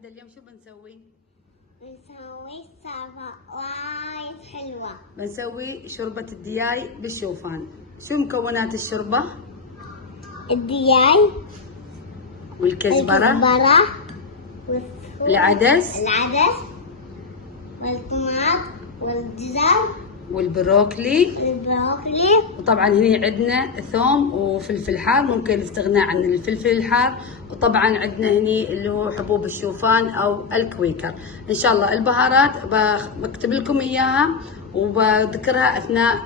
حمد اليوم شو بنسوي؟ بنسوي سلطة وايد حلوة. بنسوي شوربة الدياي بالشوفان. شو مكونات الشوربة؟ الدياي والكزبرة العدس والطماط والجزر والبروكلي وطبعا هني عندنا ثوم وفلفل حار، ممكن الاستغناء عن الفلفل الحار، وطبعا عندنا هني اللي هو حبوب الشوفان او الكويكر. ان شاء الله البهارات بكتب لكم اياها وبذكرها اثناء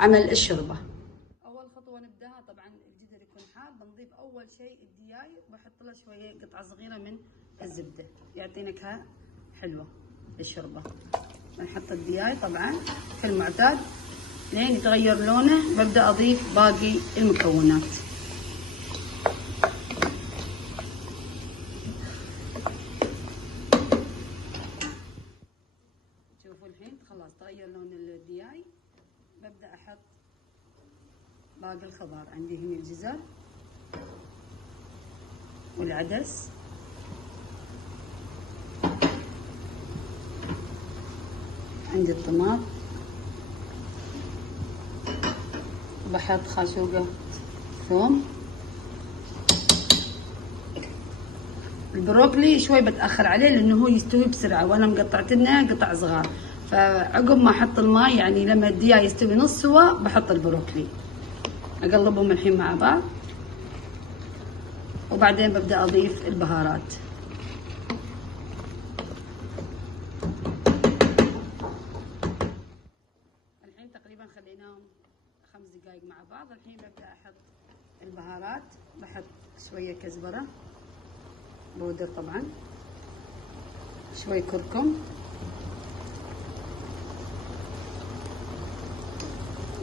عمل الشوربه. اول خطوه نبداها طبعا الجدر يكون حار، بنضيف اول شيء الدياي وبحط له شويه قطعه صغيره من الزبده يعطي نكهه حلوه للشوربه. بنحط الدياي طبعا كالمعتاد لين يتغير لونه، ببدأ أضيف باقي المكونات. شوفوا الحين خلاص تغير لون الدياي، ببدأ أحط باقي الخضار. عندي هنا الجزر والعدس عندي الطماط، بحط خاشوقة ثوم. البروكلي شوي بتأخر عليه لأنه هو يستوي بسرعة وأنا مقطعت لنا قطع صغار، فعقب ما أحط الماء يعني لما الدياي يستوي نص سوا بحط البروكلي. أقلبهم الحين مع بعض وبعدين ببدأ أضيف البهارات. تقريبا خليناهم 5 دقائق مع بعض. الحين ببدأ أحط البهارات، بحط شوية كزبرة بودر طبعا، شوي كركم،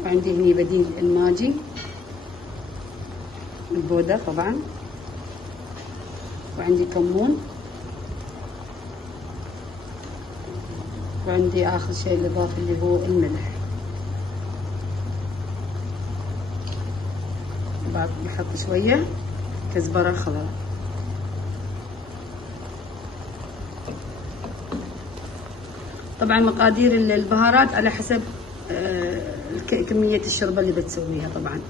وعندي هني بديل الماجي البودر طبعا، وعندي كمون، وعندي آخر شيء الإضافي اللي هو الملح. بحط شوية كزبرة خضراء. طبعا مقادير البهارات على حسب كمية الشوربة اللي بتسويها طبعا.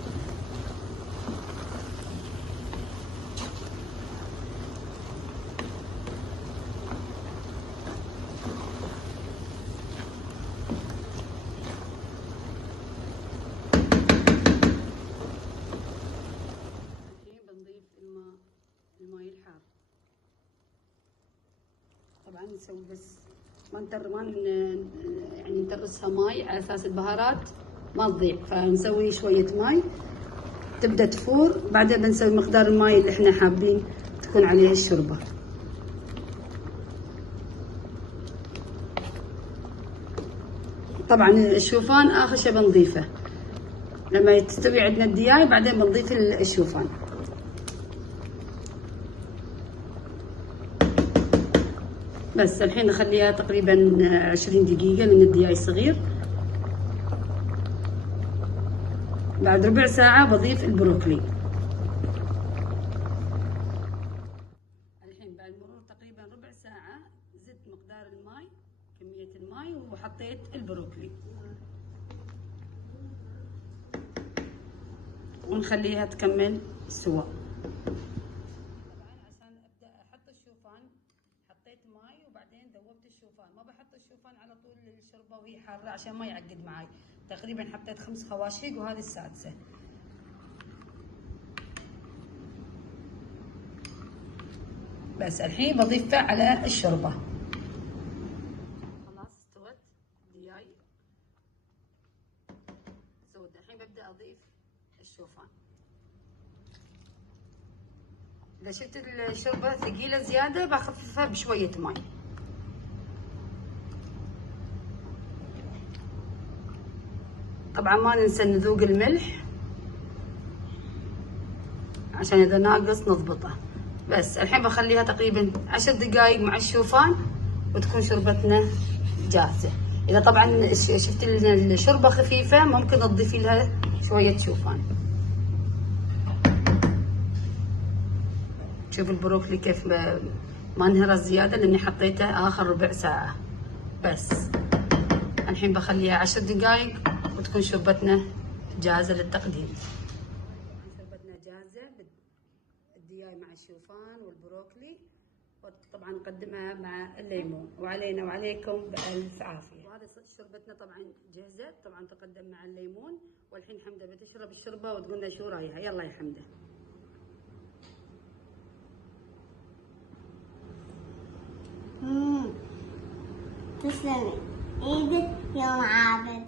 طبعا نسوي بس ما يعني نترسها ماي على اساس البهارات ما تضيع، فنسوي شويه ماي تبدا تفور، بعدين بنسوي مقدار الماي اللي احنا حابين تكون عليه الشوربه. طبعا الشوفان اخر شيء بنضيفه لما تستوي عندنا الدياي، بعدين بنضيف الشوفان. بس الحين نخليها تقريبا 20 دقيقة لأن الدياي صغير. بعد ربع ساعة بضيف البروكلي. الحين بعد مرور تقريبا ربع ساعة زدت مقدار الماء، كمية الماء، وحطيت البروكلي ونخليها تكمل سوا. ما بحط الشوفان على طول الشوربه وهي حاره عشان ما يعقد معي. تقريبا حطيت 5 خواشيق وهذه السادسه. بس الحين بضيفه على الشوربه. خلاص استوت دياي سود. الحين ببدا اضيف الشوفان. اذا شفت الشوربه ثقيله زياده بخففها بشويه ماء. طبعا ما ننسى نذوق الملح عشان اذا ناقص نضبطه. بس الحين بخليها تقريبا 10 دقائق مع الشوفان وتكون شوربتنا جاهزه. اذا طبعا شفت الشوربه خفيفه ممكن تضيفي لها شويه شوفان. شوف البروكلي كيف ما انهرى زيادة لاني حطيته اخر ربع ساعة بس. الحين بخليها 10 دقايق وتكون شوربتنا جاهزة للتقديم. شوربتنا جاهزة بالدياي مع الشوفان والبروكلي، وطبعا نقدمها مع الليمون، وعلينا وعليكم بألف عافية. وهذه شوربتنا طبعا جهزت، طبعا تقدم مع الليمون. والحين حمدة بتشرب الشوربة وتقول لنا شو رايها. يلا يا حمدة. تسلمي ايدك يا عابد.